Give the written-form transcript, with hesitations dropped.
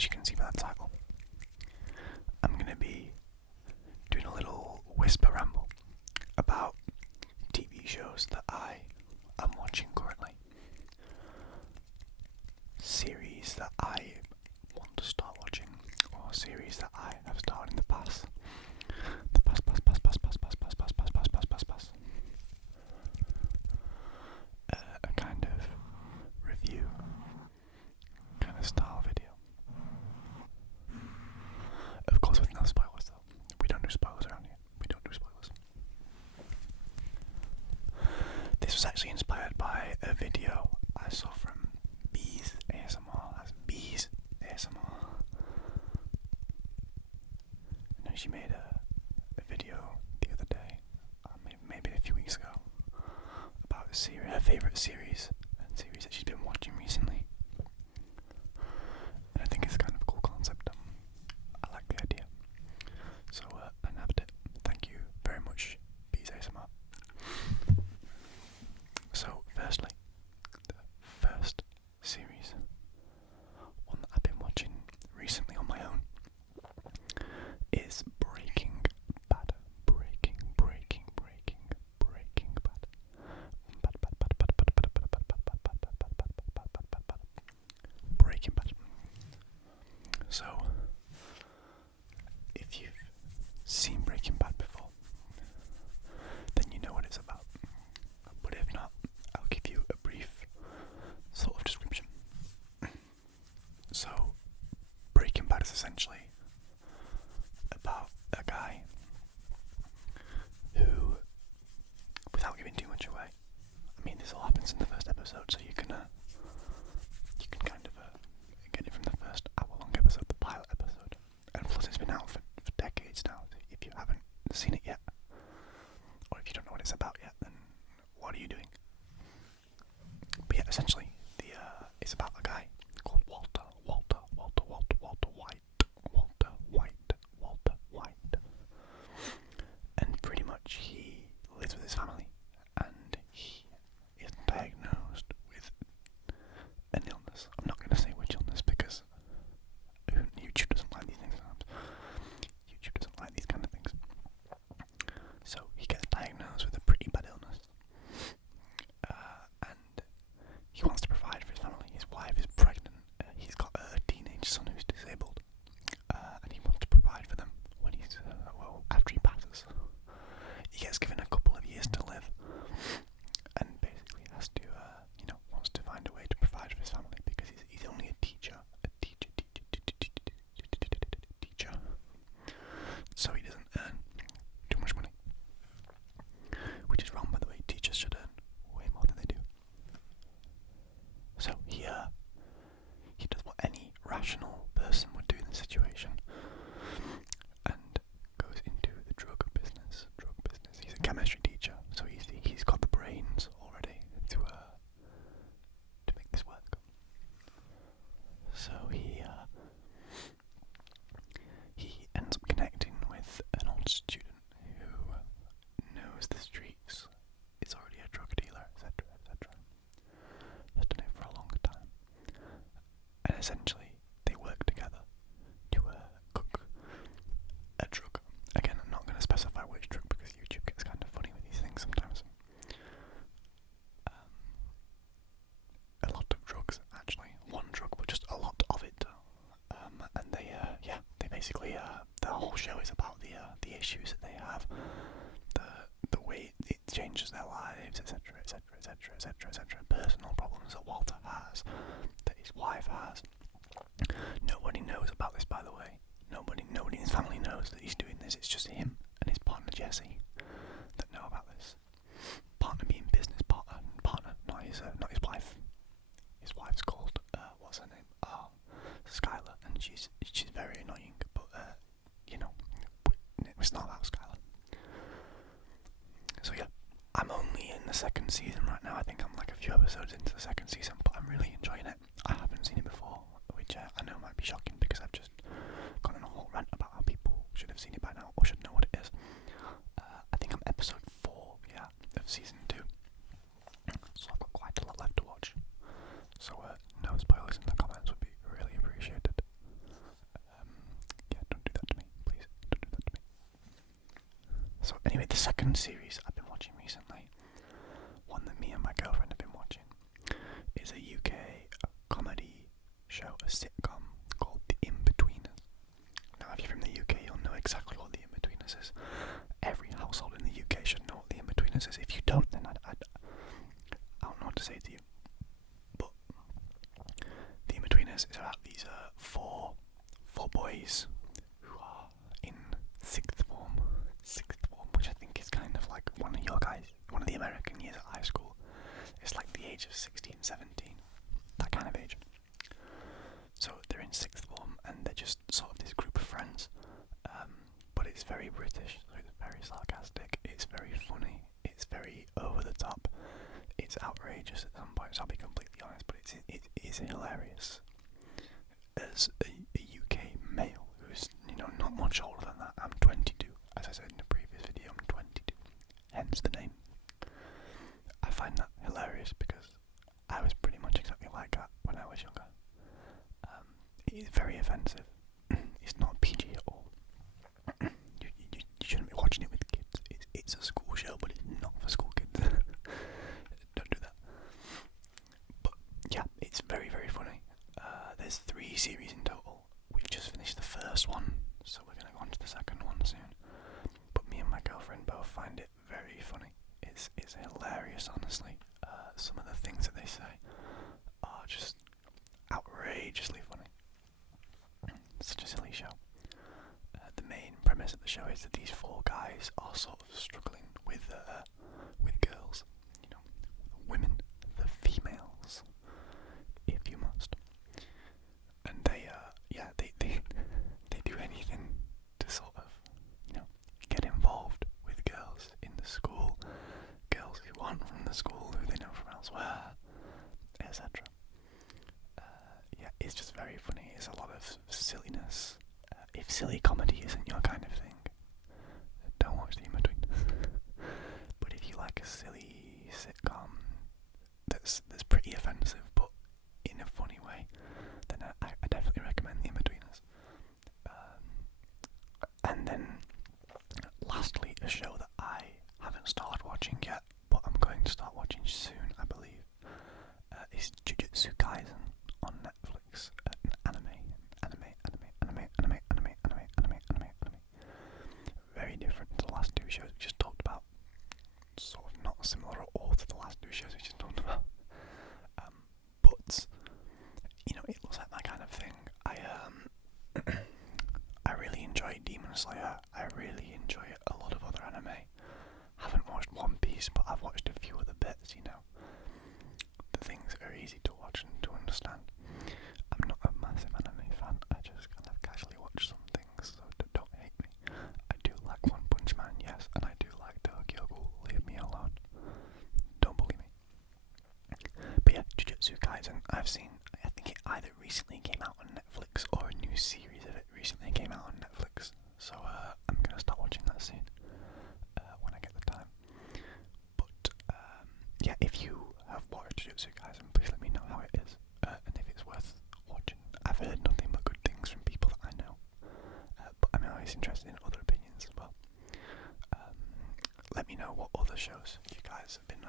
as you can see by that title, I'm going to be doing a little whisper ramble about TV shows that I am watching currently, series that I want to start watching, or series that I have started in the past. A kind of review, kind of style video. Of course with no spoilers though. We don't do spoilers around here. We don't do spoilers. This was actually inspired by a video I saw from Bees ASMR. That's Bees ASMR. I know she made a video the other day, maybe a few weeks ago, about a series, her favourite series, and series that she's been watching recently. And I think it's kind of a cool concept. I like the idea. So I nabbed it. Thank you very much, Bees ASMR. So firstly, the first series, one that I've been watching recently on my own, is Breaking Bad. Breaking Bad. So, if you've seen Breaking Bad before, then you know what it's about. But if not, I'll give you a brief sort of description. So, Breaking Bad is essentially about a guy who, without giving too much away, I mean this all happens in the first episode, so you can kind of get it from the first hour-long episode, the pilot episode. And plus it's been out for decades now. If you haven't seen it yet, or if you don't know what it's about yet, then what are you doing? But yeah, essentially, it's about a guy called Walter White. And pretty much he lives with his family, and he is diagnosed with an illness. I'm not going to say which illness because YouTube doesn't like these things sometimes. YouTube doesn't like these kind of things. So he gets diagnosed with a pretty bad illness, and he wants to provide for his family. His wife is pregnant. He's got a teenage son who's disabled, and he wants to provide for them when he's after he passes. He gets given a couple of years to live, and basically has to wants to find a way to provide for his family because he's only a teacher. So he doesn't earn too much money, which is wrong, by the way. Teachers should earn way more than they do. So he does what any rational person would do in this situation, and goes into the drug business. He's a chemistry teacher, so he's got the brains already to make this work. So he ends up connecting with an old student who knows the streets, is already a drug dealer, etc. Has done it for a long time. And essentially, they work together to cook a drug. Again, I'm not going to specify which drug because YouTube gets kind of funny with these things sometimes. A lot of drugs, actually. One drug, but just a lot of it. And they basically, the whole show is about the issues that they have, the way it changes their lives, etc. Personal problems that Walter has, that his wife has. Nobody knows about this, by the way. Nobody in his family knows that he's doing this. It's just him and his partner Jesse that know about this. Partner being business partner, not his wife. His wife's called what's her name? Skylar, and she's very annoying. But it's not about Skylar. So yeah, I'm only in the second season right now. I think I'm like a few episodes into the second season, but I'm really enjoying it. I haven't seen it before, which I know might be shocking because I've just gone on a whole rant about how people should have seen it by now or should know what it is. I think I'm episode 4, of season 2. So I've got quite a lot left to watch. So no spoilers in the comments would be really appreciated. second series I've been watching recently, one that me and my girlfriend have been watching, is a UK comedy show, a sitcom called The Inbetweeners. Now, if you're from the UK, you'll know exactly what The Inbetweeners is. Every household in the UK should know what The Inbetweeners is. If you don't, then I don't know what to say to you. But The Inbetweeners is about these four boys who are in sixth form, which I think is kind of like one of the American years at high school. It's like the age of 16, 17, that kind of age. So they're in sixth form, and they're just sort of this group of friends. But it's very British, so it's very sarcastic, it's very funny, it's very over the top, it's outrageous at some points, I'll be completely honest, but it is hilarious. As a UK male who's, not much older than that, I'm 22, as I said in the previous video, I'm 22, hence the name. I find that hilarious because I was pretty much exactly like that when I was younger. It is very offensive. It's not PG at all. You shouldn't be watching it with kids. It's a school show, but it's not for school kids. Don't do that. But yeah, it's very, very funny. There's 3 series in total. We've just finished the first one, so we're going to go on to the second one soon. But me and my girlfriend both find it very funny. It's hilarious, honestly. Some of the things that they say are just outrageously funny. Such a silly show. The main premise of the show is that these 4 guys are sort of struggling with girls, women, the females, if you must. And they do anything to sort of, get involved with girls in the school, girls who aren't from the school, who they know from elsewhere, etc. It's just very funny. It's a lot of silliness. If silly comedy isn't your kind of thing, don't watch The Inbetweeners. But if you like a silly sitcom that's pretty offensive but in a funny way, then I definitely recommend The Inbetweeners. And then lastly, a show that I haven't started watching yet, but I'm going to start watching soon, I believe, is Jujutsu Kaisen on Netflix. Anime. Very different to the last 2 shows we just talked about. Sort of not similar at all to the last 2 shows we just talked about. But it looks like my kind of thing. I really enjoy Demon Slayer. I really enjoy a lot of other anime. Haven't watched One Piece, but I've watched a few other bits. The things are easy to watch and to understand. I'm not a massive anime fan. I just kind of casually watch some things, so don't hate me. I do like One Punch Man, yes, and I do like Tokyo Ghoul. Leave me alone. Don't bully me. But yeah, Jujutsu Kaisen, I've seen. I think it either recently came out on Netflix or a new series of it recently came out on Netflix. So I'm gonna start watching that soon when I get the time. But yeah, if you have watched Jujutsu Kaisen, please let me know how it is and if it's worth watching. I've heard nothing but good things from people that I know, but I'm always interested in other opinions as well. Let me know what other shows you guys have been